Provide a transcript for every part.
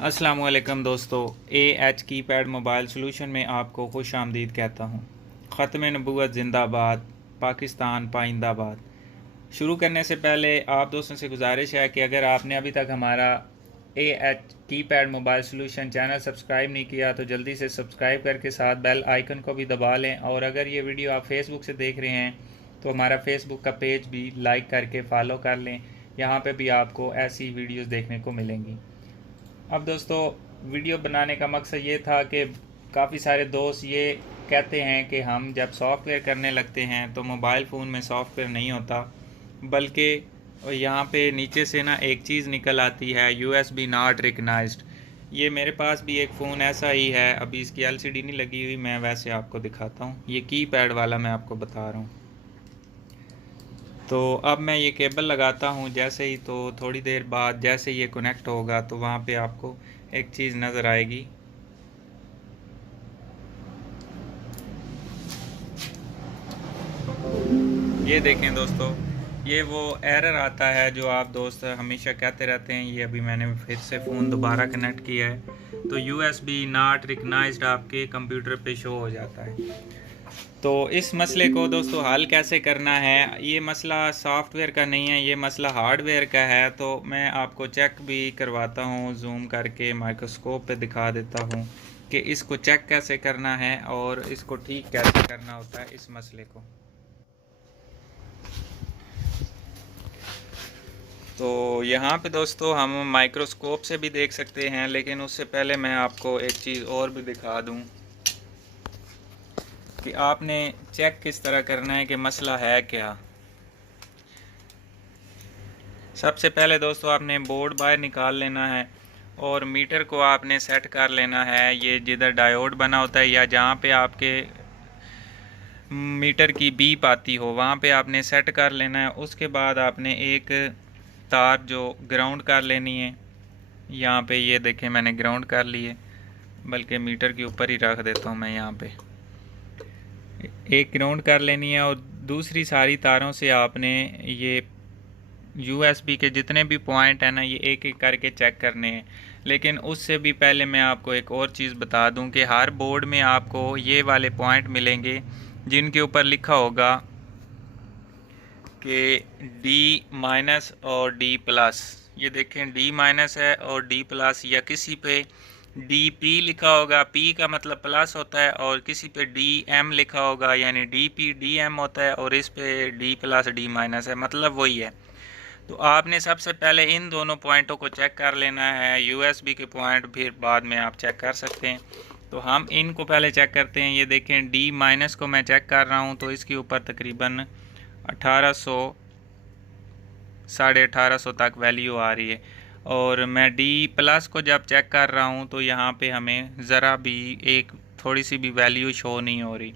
अस्सलामुअलैकुम दोस्तों, AH keypad mobile solution में आपको खुश आमदीद कहता हूँ। ख़त्म नबूवत जिंदाबाद, पाकिस्तान पाइंदाबाद। शुरू करने से पहले आप दोस्तों से गुजारिश है कि अगर आपने अभी तक हमारा AH keypad mobile solution channel subscribe नहीं किया तो जल्दी से सब्सक्राइब करके साथ बेल आइकन को भी दबा लें। और अगर ये वीडियो आप फेसबुक से देख रहे हैं तो हमारा फेसबुक का पेज भी लाइक करके फॉलो कर लें। यहाँ पे भी आपको ऐसी वीडियोस देखने को मिलेंगी। अब दोस्तों, वीडियो बनाने का मकसद ये था कि काफ़ी सारे दोस्त ये कहते हैं कि हम जब सॉफ्टवेयर करने लगते हैं तो मोबाइल फ़ोन में सॉफ्टवेयर नहीं होता, बल्कि यहाँ पे नीचे से ना एक चीज़ निकल आती है, USB नॉट रिकग्नाइज्ड। ये मेरे पास भी एक फ़ोन ऐसा ही है, अभी इसकी LCD नहीं लगी हुई, मैं वैसे आपको दिखाता हूँ। ये कीपैड वाला मैं आपको बता रहा हूँ। तो अब मैं ये केबल लगाता हूँ जैसे ही, तो थोड़ी देर बाद जैसे ये कनेक्ट होगा तो वहाँ पे आपको एक चीज़ नज़र आएगी। ये देखें दोस्तों, ये वो एरर आता है जो आप दोस्त हमेशा कहते रहते हैं। ये अभी मैंने फिर से फ़ोन दोबारा कनेक्ट किया है तो USB नॉट रिकग्नाइज्ड आपके कंप्यूटर पे शो हो जाता है। तो इस मसले को दोस्तों हल कैसे करना है, ये मसला सॉफ्टवेयर का नहीं है, ये मसला हार्डवेयर का है। तो मैं आपको चेक भी करवाता हूँ, जूम करके माइक्रोस्कोप पे दिखा देता हूँ कि इसको चेक कैसे करना है और इसको ठीक कैसे करना होता है इस मसले को। तो यहाँ पे दोस्तों हम माइक्रोस्कोप से भी देख सकते हैं, लेकिन उससे पहले मैं आपको एक चीज़ और भी दिखा दूँ कि आपने चेक किस तरह करना है कि मसला है क्या। सबसे पहले दोस्तों आपने बोर्ड बाहर निकाल लेना है और मीटर को आपने सेट कर लेना है। ये जिधर डायोड बना होता है या जहाँ पे आपके मीटर की बीप आती हो वहाँ पे आपने सेट कर लेना है। उसके बाद आपने एक तार जो ग्राउंड कर लेनी है। यहाँ पे ये देखें मैंने ग्राउंड कर ली है, बल्कि मीटर के ऊपर ही रख देता हूँ मैं। यहाँ पे एक ग्राउंड कर लेनी है और दूसरी सारी तारों से आपने ये USB के जितने भी पॉइंट हैं ना, ये एक एक करके चेक करने हैं। लेकिन उससे भी पहले मैं आपको एक और चीज़ बता दूं कि हर बोर्ड में आपको ये वाले पॉइंट मिलेंगे जिनके ऊपर लिखा होगा कि D- और D+। ये देखें D- है और D+, या किसी पे DP लिखा होगा, P का मतलब प्लस होता है, और किसी पे DM लिखा होगा यानी DP DM होता है, और इस पे D+D- है, मतलब वही है। तो आपने सबसे पहले इन दोनों पॉइंटों को चेक कर लेना है। USB के पॉइंट फिर बाद में आप चेक कर सकते हैं। तो हम इनको पहले चेक करते हैं। ये देखें D- को मैं चेक कर रहा हूँ तो इसके ऊपर तकरीबन 1800 1850 तक वैल्यू आ रही है। और मैं D+ को जब चेक कर रहा हूँ तो यहाँ पे हमें ज़रा भी एक थोड़ी सी भी वैल्यू शो नहीं हो रही।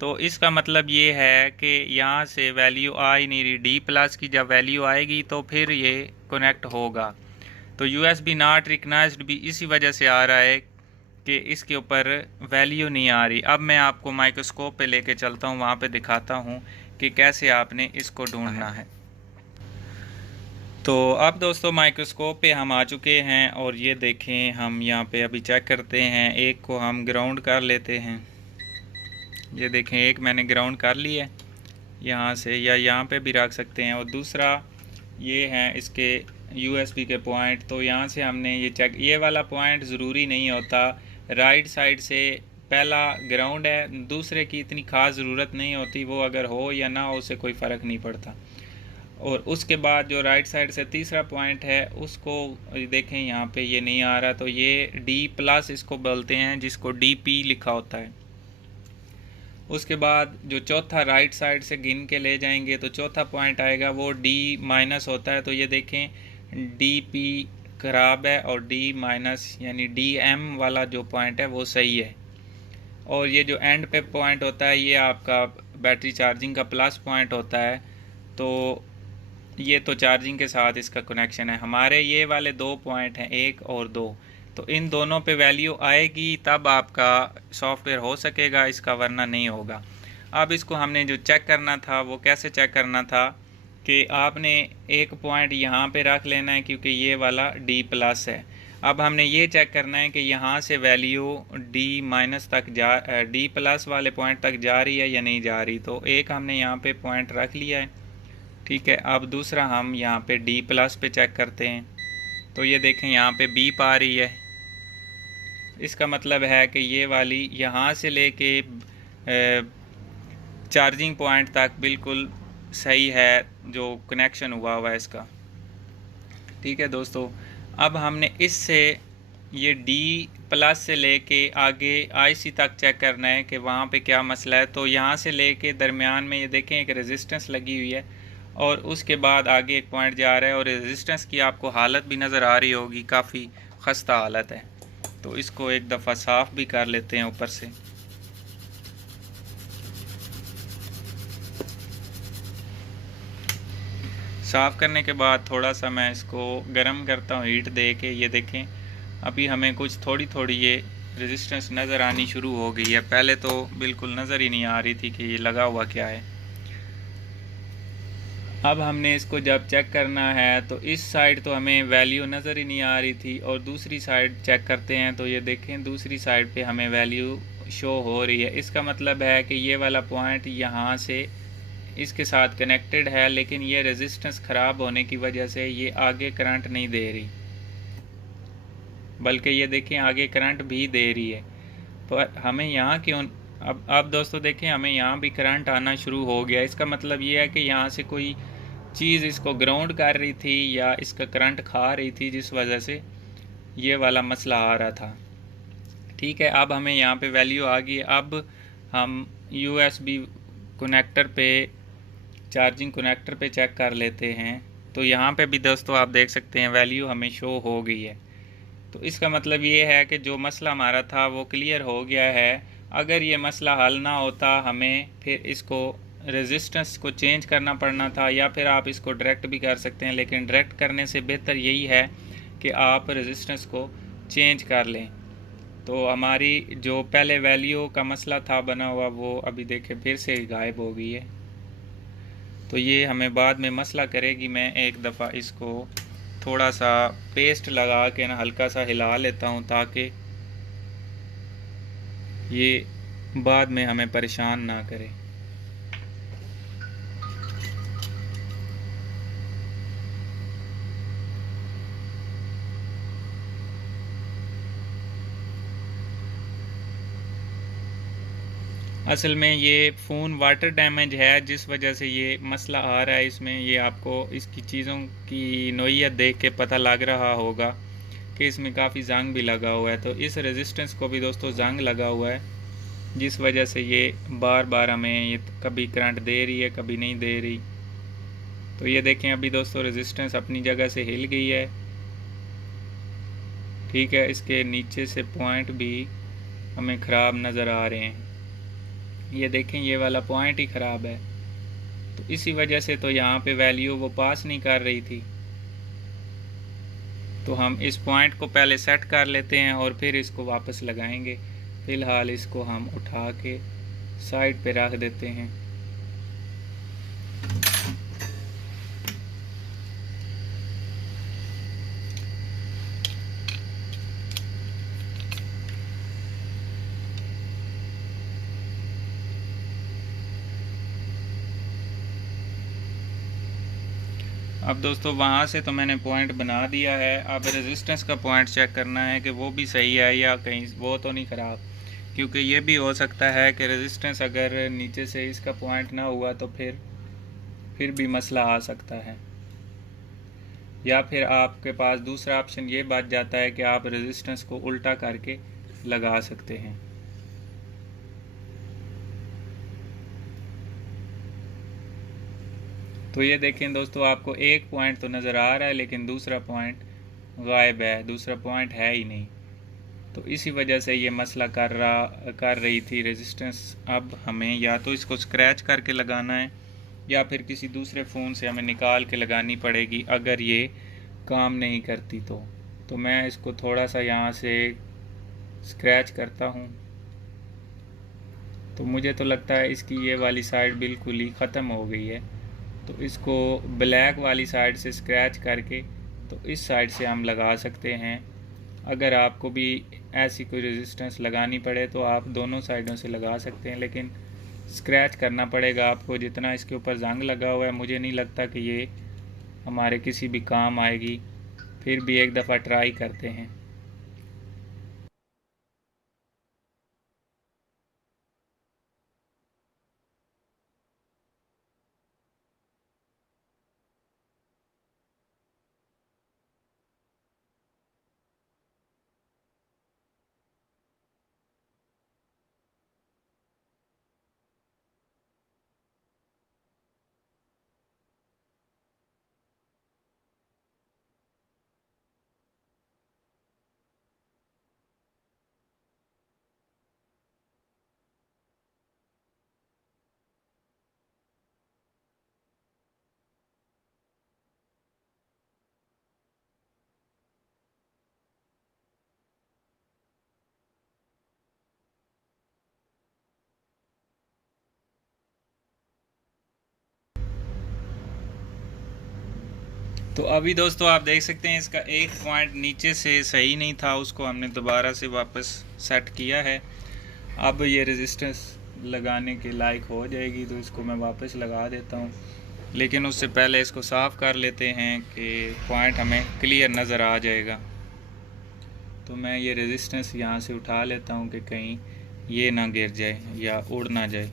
तो इसका मतलब ये है कि यहाँ से वैल्यू आ ही नहीं रही। D+ की जब वैल्यू आएगी तो फिर ये कनेक्ट होगा। तो USB नॉट रिकग्नाइज्ड भी इसी वजह से आ रहा है कि इसके ऊपर वैल्यू नहीं आ रही। अब मैं आपको माइक्रोस्कोप पे लेके चलता हूँ, वहाँ पे दिखाता हूँ कि कैसे आपने इसको ढूंढना है। तो अब दोस्तों माइक्रोस्कोप पे हम आ चुके हैं और ये देखें हम यहाँ पे अभी चेक करते हैं। एक को हम ग्राउंड कर लेते हैं। ये देखें एक मैंने ग्राउंड कर लिया यहाँ से, या यहाँ पे भी रख सकते हैं। और दूसरा ये है इसके USB के पॉइंट। तो यहाँ से हमने ये चेक, ये वाला पॉइंट ज़रूरी नहीं होता। राइट साइड से पहला ग्राउंड है, दूसरे की इतनी ख़ास ज़रूरत नहीं होती, वो अगर हो या ना हो उससे कोई फ़र्क नहीं पड़ता। और उसके बाद जो राइट साइड से तीसरा पॉइंट है उसको देखें, यहाँ पे ये नहीं आ रहा, तो ये D+ इसको बोलते हैं, जिसको DP लिखा होता है। उसके बाद जो चौथा राइट साइड से गिन के ले जाएंगे तो चौथा पॉइंट आएगा, वो D- होता है। तो ये देखें DP ख़राब है और D- यानी DM वाला जो पॉइंट है वो सही है। और ये जो एंड पे पॉइंट होता है ये आपका बैटरी चार्जिंग का प्लस पॉइंट होता है। तो ये तो चार्जिंग के साथ इसका कनेक्शन है। हमारे ये वाले दो पॉइंट हैं, एक और दो, तो इन दोनों पे वैल्यू आएगी तब आपका सॉफ्टवेयर हो सकेगा, इसका वरना नहीं होगा। अब इसको हमने जो चेक करना था वो कैसे चेक करना था कि आपने एक पॉइंट यहाँ पे रख लेना है, क्योंकि ये वाला D+ है। अब हमने ये चेक करना है कि यहाँ से वैल्यू डी माइनस तक डी प्लस वाले पॉइंट तक जा रही है या नहीं जा रही। तो एक हमने यहाँ पे पॉइंट रख लिया है, ठीक है। अब दूसरा हम यहाँ पे डी प्लस पे चेक करते हैं। तो ये देखें यहाँ पे बीप आ रही है, इसका मतलब है कि ये वाली यहाँ से लेके चार्जिंग पॉइंट तक बिल्कुल सही है जो कनेक्शन हुआ है इसका, ठीक है दोस्तों। अब हमने इससे ये डी प्लस से लेके आगे आईसी तक चेक करना है कि वहाँ पे क्या मसला है। तो यहाँ से लेके दरमियान में ये देखें एक रेजिस्टेंस लगी हुई है और उसके बाद आगे एक पॉइंट जा रहा है और रेजिस्टेंस की आपको हालत भी नज़र आ रही होगी, काफ़ी खस्ता हालत है। तो इसको एक दफ़ा साफ़ भी कर लेते हैं ऊपर से। साफ़ करने के बाद थोड़ा सा मैं इसको गर्म करता हूँ हीट दे के। ये देखें अभी हमें कुछ थोड़ी थोड़ी ये रेजिस्टेंस नज़र आनी शुरू हो गई है, पहले तो बिल्कुल नज़र ही नहीं आ रही थी कि ये लगा हुआ क्या है। अब हमने इसको जब चेक करना है तो इस साइड तो हमें वैल्यू नज़र ही नहीं आ रही थी और दूसरी साइड चेक करते हैं तो ये देखें दूसरी साइड पे हमें वैल्यू शो हो रही है। इसका मतलब है कि ये वाला पॉइंट यहाँ से इसके साथ कनेक्टेड है, लेकिन ये रेजिस्टेंस ख़राब होने की वजह से ये आगे करंट नहीं दे रही, बल्कि ये देखें आगे करंट भी दे रही है। तो हमें यहाँ क्यों अब दोस्तों देखें हमें यहाँ भी करंट आना शुरू हो गया। इसका मतलब ये है कि यहाँ से कोई चीज़ इसको ग्राउंड कर रही थी या इसका करंट खा रही थी, जिस वजह से ये वाला मसला आ रहा था, ठीक है। अब हमें यहाँ पे वैल्यू आ गई। अब हम USB कनेक्टर पे, चार्जिंग कनेक्टर पे चेक कर लेते हैं। तो यहाँ पे भी दोस्तों आप देख सकते हैं वैल्यू हमें शो हो गई है। तो इसका मतलब ये है कि जो मसला हमारा था वो क्लियर हो गया है। अगर ये मसला हल ना होता हमें फिर इसको रेजिस्टेंस को चेंज करना पड़ना था, या फिर आप इसको डायरेक्ट भी कर सकते हैं, लेकिन डायरेक्ट करने से बेहतर यही है कि आप रेजिस्टेंस को चेंज कर लें। तो हमारी जो पहले वैल्यू का मसला था बना हुआ वो अभी देखें फिर से गायब हो गई है। तो ये हमें बाद में मसला करेगी। मैं एक दफ़ा इसको थोड़ा सा पेस्ट लगा के ना हल्का सा हिला लेता हूँ ताकि ये बाद में हमें परेशान ना करे। असल में ये फ़ोन वाटर डैमेज है, जिस वजह से ये मसला आ रहा है इसमें। ये आपको इसकी चीज़ों की नोयत देख के पता लग रहा होगा कि इसमें काफ़ी जंग भी लगा हुआ है। तो इस रेजिस्टेंस को भी दोस्तों जंग लगा हुआ है, जिस वजह से ये बार बार हमें ये कभी करंट दे रही है कभी नहीं दे रही। तो ये देखें अभी दोस्तों रेजिस्टेंस अपनी जगह से हिल गई है, ठीक है। इसके नीचे से पॉइंट भी हमें ख़राब नज़र आ रहे हैं। ये देखें ये वाला पॉइंट ही ख़राब है, तो इसी वजह से तो यहाँ पे वैल्यू वो पास नहीं कर रही थी। तो हम इस पॉइंट को पहले सेट कर लेते हैं और फिर इसको वापस लगाएंगे। फ़िलहाल इसको हम उठा के साइड पे रख देते हैं। अब दोस्तों वहाँ से तो मैंने पॉइंट बना दिया है। अब रेजिस्टेंस का पॉइंट चेक करना है कि वो भी सही है या कहीं वो तो नहीं ख़राब, क्योंकि ये भी हो सकता है कि रेजिस्टेंस अगर नीचे से इसका पॉइंट ना हुआ तो फिर भी मसला आ सकता है। या फिर आपके पास दूसरा ऑप्शन ये बच जाता है कि आप रेजिस्टेंस को उल्टा करके लगा सकते हैं। तो ये देखें दोस्तों आपको एक पॉइंट तो नज़र आ रहा है लेकिन दूसरा पॉइंट गायब है, दूसरा पॉइंट है ही नहीं। तो इसी वजह से ये मसला कर रही थी रेजिस्टेंस। अब हमें या तो इसको स्क्रैच करके लगाना है या फिर किसी दूसरे फ़ोन से हमें निकाल के लगानी पड़ेगी अगर ये काम नहीं करती तो मैं इसको थोड़ा सा यहाँ से स्क्रैच करता हूँ। तो मुझे तो लगता है इसकी ये वाली साइड बिल्कुल ही ख़त्म हो गई है। तो इसको ब्लैक वाली साइड से स्क्रैच करके तो इस साइड से हम लगा सकते हैं अगर आपको भी ऐसी कोई रेजिस्टेंस लगानी पड़े तो आप दोनों साइडों से लगा सकते हैं, लेकिन स्क्रैच करना पड़ेगा आपको। जितना इसके ऊपर जंग लगा हुआ है मुझे नहीं लगता कि ये हमारे किसी भी काम आएगी, फिर भी एक दफ़ा ट्राई करते हैं। तो अभी दोस्तों आप देख सकते हैं इसका एक पॉइंट नीचे से सही नहीं था, उसको हमने दोबारा से वापस सेट किया है। अब ये रेजिस्टेंस लगाने के लायक हो जाएगी, तो इसको मैं वापस लगा देता हूँ। लेकिन उससे पहले इसको साफ़ कर लेते हैं कि पॉइंट हमें क्लियर नज़र आ जाएगा। तो मैं ये रेजिस्टेंस यहाँ से उठा लेता हूँ कि कहीं ये ना गिर जाए या उड़ ना जाए।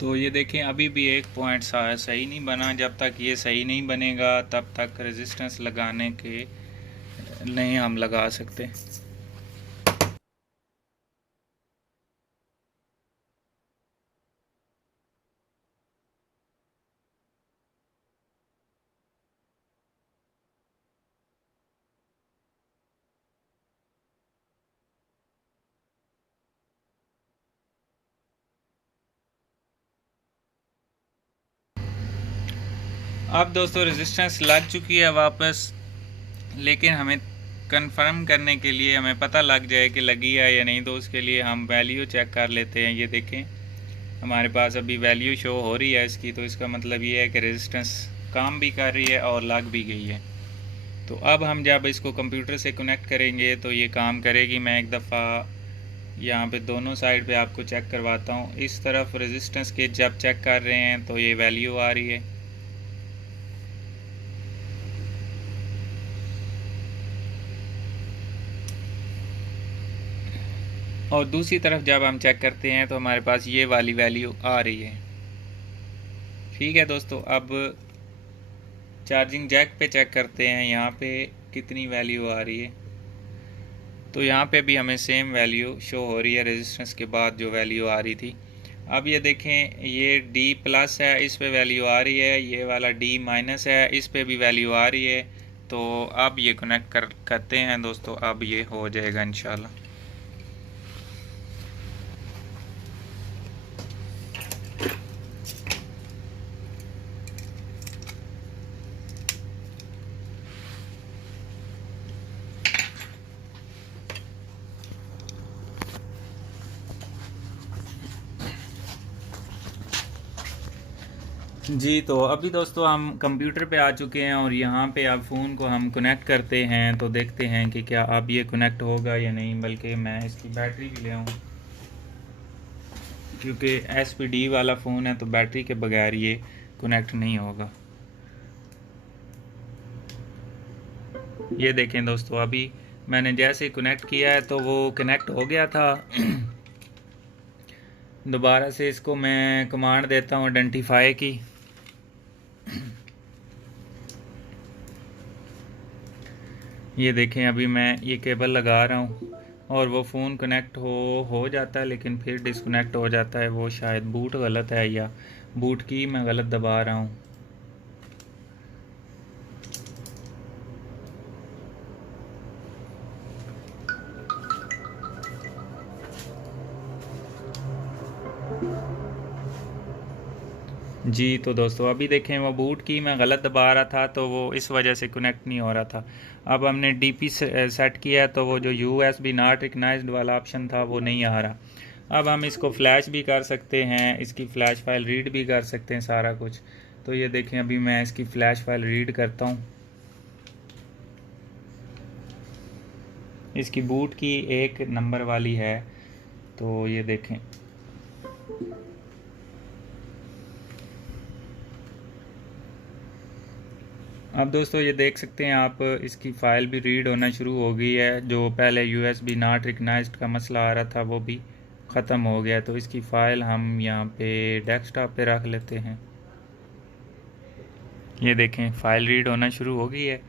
तो ये देखें अभी भी एक पॉइंट सही नहीं बना। जब तक ये सही नहीं बनेगा तब तक रेजिस्टेंस लगाने के नहीं हम लगा सकते। अब दोस्तों रेजिस्टेंस लग चुकी है वापस, लेकिन हमें कंफर्म करने के लिए, हमें पता लग जाए कि लगी है या नहीं, तो उसके लिए हम वैल्यू चेक कर लेते हैं। ये देखें हमारे पास अभी वैल्यू शो हो रही है इसकी, तो इसका मतलब ये है कि रेजिस्टेंस काम भी कर रही है और लग भी गई है। तो अब हम जब इसको कंप्यूटर से कनेक्ट करेंगे तो ये काम करेगी। मैं एक दफ़ा यहाँ पे दोनों साइड पे आपको चेक करवाता हूँ। इस तरफ रेजिस्टेंस के जब चेक कर रहे हैं तो ये वैल्यू आ रही है, और दूसरी तरफ जब हम चेक करते हैं तो हमारे पास ये वाली वैल्यू आ रही है। ठीक है दोस्तों, अब चार्जिंग जैक पे चेक करते हैं यहाँ पे कितनी वैल्यू आ रही है। तो यहाँ पे भी हमें सेम वैल्यू शो हो रही है रेजिस्टेंस के बाद जो वैल्यू आ रही थी। अब ये देखें ये डी प्लस है, इस पे वैल्यू आ रही है, ये वाला डी माइनस है, इस पे भी वैल्यू आ रही है। तो अब ये कनेक्ट करते हैं दोस्तों, अब ये हो जाएगा इंशाल्लाह। जी तो अभी दोस्तों हम कंप्यूटर पे आ चुके हैं और यहाँ पे अब फ़ोन को हम कनेक्ट करते हैं, तो देखते हैं कि क्या अब ये कनेक्ट होगा या नहीं। बल्कि मैं इसकी बैटरी भी ले आऊँ, क्योंकि SPD वाला फ़ोन है तो बैटरी के बगैर ये कनेक्ट नहीं होगा। ये देखें दोस्तों अभी मैंने जैसे कनेक्ट किया है तो वो कनेक्ट हो गया था। दोबारा से इसको मैं कमांड देता हूँ आइडेंटिफाई की। ये देखें अभी मैं ये केबल लगा रहा हूँ और वो फ़ोन कनेक्ट हो जाता है, लेकिन फिर डिस्कनेक्ट हो जाता है। वो शायद बूट गलत है या बूट की मैं गलत दबा रहा हूँ। जी तो दोस्तों अभी देखें वो बूट की मैं गलत दबा रहा था, तो वो इस वजह से कनेक्ट नहीं हो रहा था। अब हमने DP सेट किया तो वो जो USB नॉट रिकग्नाइज्ड वाला ऑप्शन था वो नहीं आ रहा। अब हम इसको फ्लैश भी कर सकते हैं, इसकी फ़्लैश फाइल रीड भी कर सकते हैं, सारा कुछ। तो ये देखें अभी मैं इसकी फ़्लैश फाइल रीड करता हूँ। इसकी बूट की 1 नंबर वाली है, तो ये देखें। अब दोस्तों ये देख सकते हैं आप, इसकी फ़ाइल भी रीड होना शुरू हो गई है। जो पहले USB नॉट रिकग्नाइज्ड का मसला आ रहा था वो भी ख़त्म हो गया। तो इसकी फ़ाइल हम यहाँ पे डेस्कटॉप पे रख लेते हैं। ये देखें फ़ाइल रीड होना शुरू हो गई है।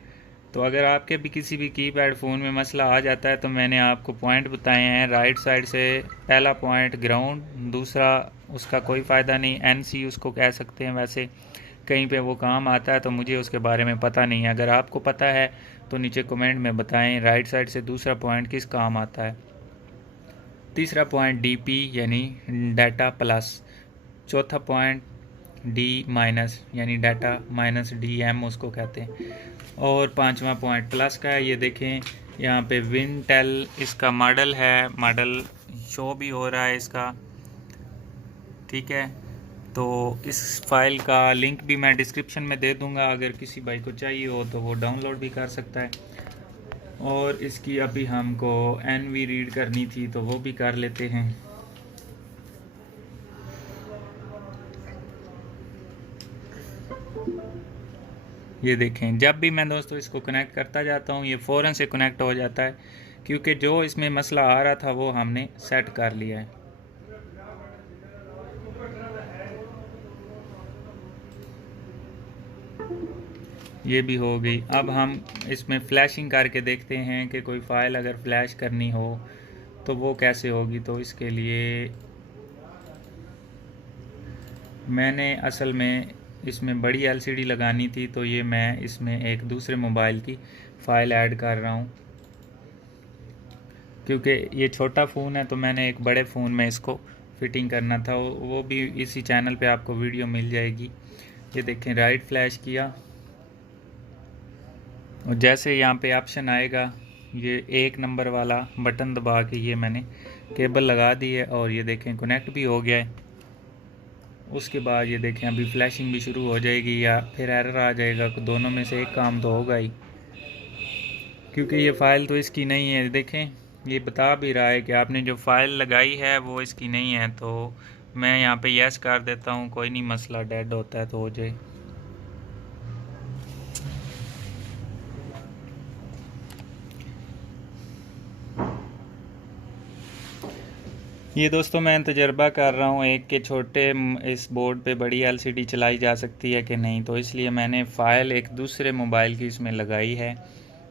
तो अगर आपके भी किसी भी कीपैड फ़ोन में मसला आ जाता है तो मैंने आपको पॉइंट बताए हैं। राइट साइड से पहला पॉइंट ग्राउंड, दूसरा उसका कोई फ़ायदा नहीं, NC उसको कह सकते हैं। वैसे कहीं पे वो काम आता है तो मुझे उसके बारे में पता नहीं है। अगर आपको पता है तो नीचे कमेंट में बताएं राइट साइड से दूसरा पॉइंट किस काम आता है। तीसरा पॉइंट DP यानी डाटा प्लस, चौथा पॉइंट D माइनस यानी डाटा माइनस DM उसको कहते हैं, और पांचवा पॉइंट प्लस का है। ये देखें यहाँ पे विंटेल इसका मॉडल है, मॉडल शो भी हो रहा है इसका, ठीक है। तो इस फाइल का लिंक भी मैं डिस्क्रिप्शन में दे दूंगा, अगर किसी भाई को चाहिए हो तो वो डाउनलोड भी कर सकता है। और इसकी अभी हमको NV रीड करनी थी तो वो भी कर लेते हैं। ये देखें जब भी मैं दोस्तों इसको कनेक्ट करता जाता हूँ ये फ़ौरन से कनेक्ट हो जाता है, क्योंकि जो इसमें मसला आ रहा था वो हमने सेट कर लिया है। ये भी हो गई। अब हम इसमें फ्लैशिंग करके देखते हैं कि कोई फ़ाइल अगर फ्लैश करनी हो तो वो कैसे होगी। तो इसके लिए मैंने असल में इसमें बड़ी LCD लगानी थी, तो ये मैं इसमें एक दूसरे मोबाइल की फ़ाइल ऐड कर रहा हूँ। क्योंकि ये छोटा फ़ोन है तो मैंने एक बड़े फ़ोन में इसको फिटिंग करना था। वो भी इसी चैनल पे आपको वीडियो मिल जाएगी। ये देखें राइट फ्लैश किया और जैसे यहाँ पे ऑप्शन आएगा ये 1 नंबर वाला बटन दबा के ये मैंने केबल लगा दी है और ये देखें कनेक्ट भी हो गया है। उसके बाद ये देखें अभी फ्लैशिंग भी शुरू हो जाएगी या फिर एरर आ जाएगा, दोनों में से एक काम तो होगा ही, क्योंकि ये फ़ाइल तो इसकी नहीं है। देखें ये बता भी रहा है कि आपने जो फ़ाइल लगाई है वो इसकी नहीं है। तो मैं यहाँ पे यस कर देता हूँ, कोई नहीं मसला, डेड होता है तो हो जाए। ये दोस्तों मैं तजर्बा कर रहा हूँ एक के छोटे इस बोर्ड पे बड़ी LCD चलाई जा सकती है कि नहीं, तो इसलिए मैंने फ़ाइल एक दूसरे मोबाइल की इसमें लगाई है।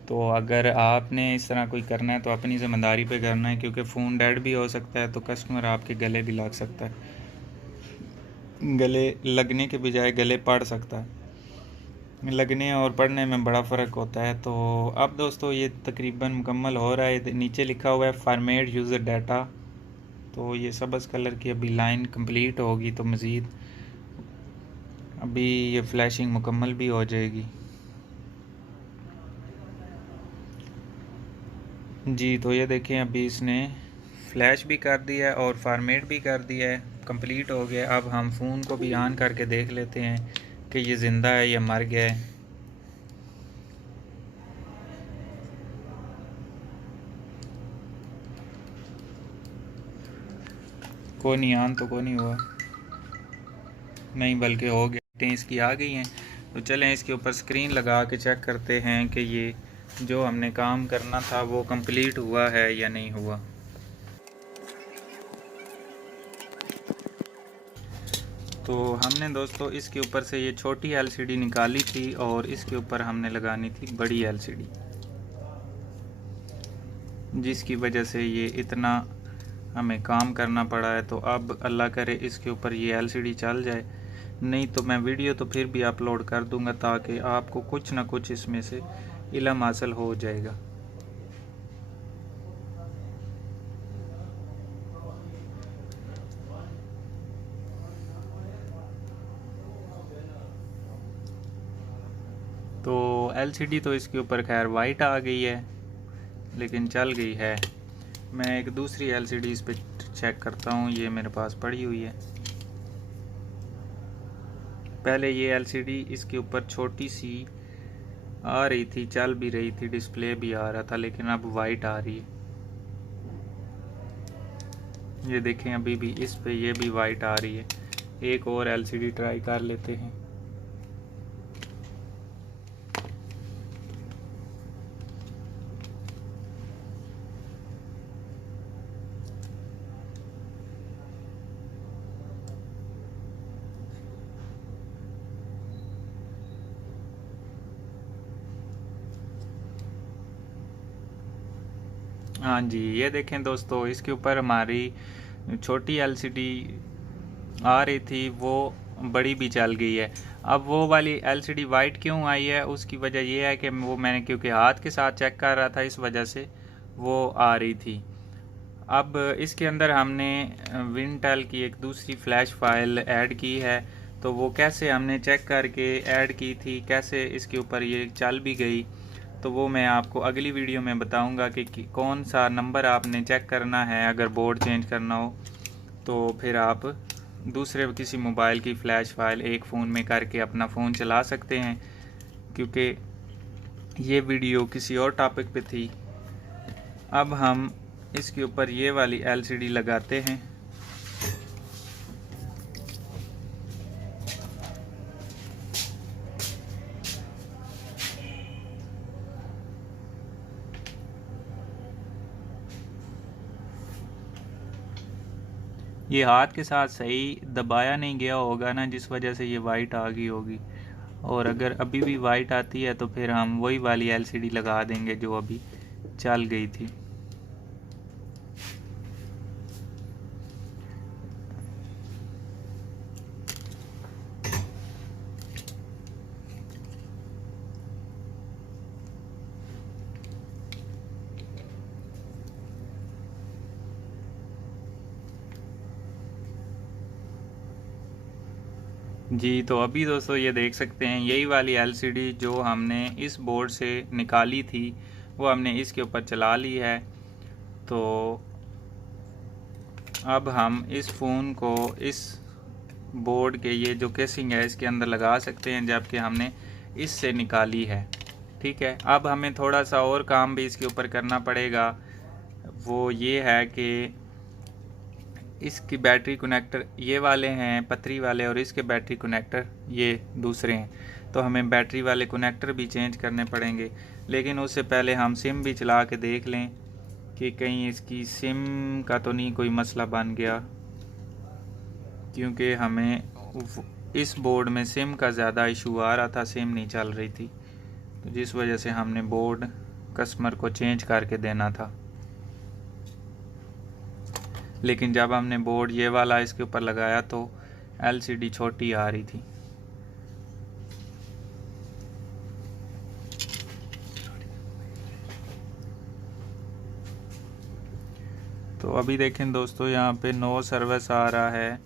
तो अगर आपने इस तरह कोई करना है तो अपनी ज़िम्मेदारी पे करना है, क्योंकि फ़ोन डेड भी हो सकता है तो कस्टमर आपके गले भी लग सकता है, गले लगने के बजाय गले पड़ सकता है। लगने और पढ़ने में बड़ा फ़र्क होता है। तो अब दोस्तों ये तकरीबन मुकम्मल हो रहा है। नीचे लिखा हुआ है फॉर्मेट यूज़र डाटा, तो ये सब्ज़ कलर की अभी लाइन कंप्लीट होगी तो मज़ीद अभी ये फ्लैशिंग मुकम्मल भी हो जाएगी। जी तो ये देखें अभी इसने फ्लैश भी कर दिया है और फॉर्मेट भी कर दिया है, कंप्लीट हो गया। अब हम फ़ोन को भी ऑन करके देख लेते हैं कि ये ज़िंदा है या मर गया है। कोई नहीं, ऑन तो कोई नहीं हुआ, नहीं बल्कि हो गया, इसकी आ गई हैं। तो चलें इसके ऊपर स्क्रीन लगा के चेक करते हैं कि ये जो हमने काम करना था वो कंप्लीट हुआ है या नहीं हुआ। तो हमने दोस्तों इसके ऊपर से ये छोटी LCD निकाली थी और इसके ऊपर हमने लगानी थी बड़ी LCD, जिसकी वजह से ये इतना हमें काम करना पड़ा है। तो अब अल्लाह करे इसके ऊपर ये LCD चल जाए, नहीं तो मैं वीडियो तो फिर भी अपलोड कर दूंगा ताकि आपको कुछ ना कुछ इसमें से इल्म हासिल हो जाएगा। तो LCD तो इसके ऊपर खैर वाइट आ गई है लेकिन चल गई है। मैं एक दूसरी LCD इस पर चेक करता हूँ, ये मेरे पास पड़ी हुई है। पहले ये एलसीडी इसके ऊपर छोटी सी आ रही थी, चल भी रही थी, डिस्प्ले भी आ रहा था, लेकिन अब वाइट आ रही है। ये देखें अभी भी इस पे ये भी वाइट आ रही है। एक और एलसीडी ट्राई कर लेते हैं। हाँ जी, ये देखें दोस्तों, इसके ऊपर हमारी छोटी एलसीडी आ रही थी, वो बड़ी भी चल गई है। अब वो वाली एलसीडी वाइट क्यों आई है, उसकी वजह ये है कि वो मैंने क्योंकि हाथ के साथ चेक कर रहा था, इस वजह से वो आ रही थी। अब इसके अंदर हमने विंटेल की एक दूसरी फ्लैश फाइल ऐड की है, तो वो कैसे हमने चेक करके ऐड की थी, कैसे इसके ऊपर ये चल भी गई, तो वो मैं आपको अगली वीडियो में बताऊंगा कि कौन सा नंबर आपने चेक करना है। अगर बोर्ड चेंज करना हो तो फिर आप दूसरे किसी मोबाइल की फ़्लैश फाइल एक फ़ोन में करके अपना फ़ोन चला सकते हैं, क्योंकि ये वीडियो किसी और टॉपिक पे थी। अब हम इसके ऊपर ये वाली एलसीडी लगाते हैं। ये हाथ के साथ सही दबाया नहीं गया होगा ना, जिस वजह से ये वाइट आ गई होगी। और अगर अभी भी वाइट आती है तो फिर हम वही वाली एलसीडी लगा देंगे जो अभी चल गई थी। जी, तो अभी दोस्तों ये देख सकते हैं, यही वाली एलसीडी जो हमने इस बोर्ड से निकाली थी वो हमने इसके ऊपर चला ली है। तो अब हम इस फ़ोन को इस बोर्ड के ये जो केसिंग है इसके अंदर लगा सकते हैं, जबकि हमने इससे निकाली है। ठीक है, अब हमें थोड़ा सा और काम भी इसके ऊपर करना पड़ेगा। वो ये है कि इसकी बैटरी कनेक्टर ये वाले हैं पतरी वाले, और इसके बैटरी कनेक्टर ये दूसरे हैं, तो हमें बैटरी वाले कनेक्टर भी चेंज करने पड़ेंगे। लेकिन उससे पहले हम सिम भी चला के देख लें कि कहीं इसकी सिम का तो नहीं कोई मसला बन गया, क्योंकि हमें इस बोर्ड में सिम का ज़्यादा इशू आ रहा था, सिम नहीं चल रही थी, तो जिस वजह से हमने बोर्ड कस्टमर को चेंज करके देना था। लेकिन जब हमने बोर्ड ये वाला इसके ऊपर लगाया तो एलसीडी छोटी आ रही थी। तो अभी देखें दोस्तों, यहाँ पे नो सर्विस आ रहा है।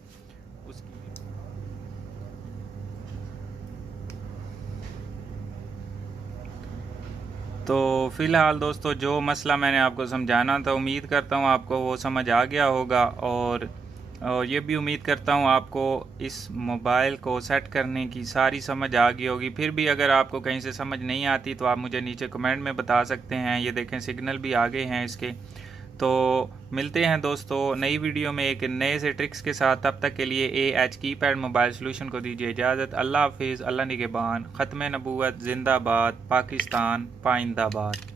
तो फ़िलहाल दोस्तों जो मसला मैंने आपको समझाना था, उम्मीद करता हूँ आपको वो समझ आ गया होगा, और ये भी उम्मीद करता हूँ आपको इस मोबाइल को सेट करने की सारी समझ आ गई होगी। फिर भी अगर आपको कहीं से समझ नहीं आती तो आप मुझे नीचे कमेंट में बता सकते हैं। ये देखें सिग्नल भी आ गए हैं इसके। तो मिलते हैं दोस्तों नई वीडियो में एक नए से ट्रिक्स के साथ। तब तक के लिए AH कीपैड मोबाइल सोल्यूशन को दीजिए इजाज़त। अल्लाह हाफिज़, अल्लाह निगहबान। ख़त्म नबूवत जिंदाबाद, पाकिस्तान पाइंदाबाद।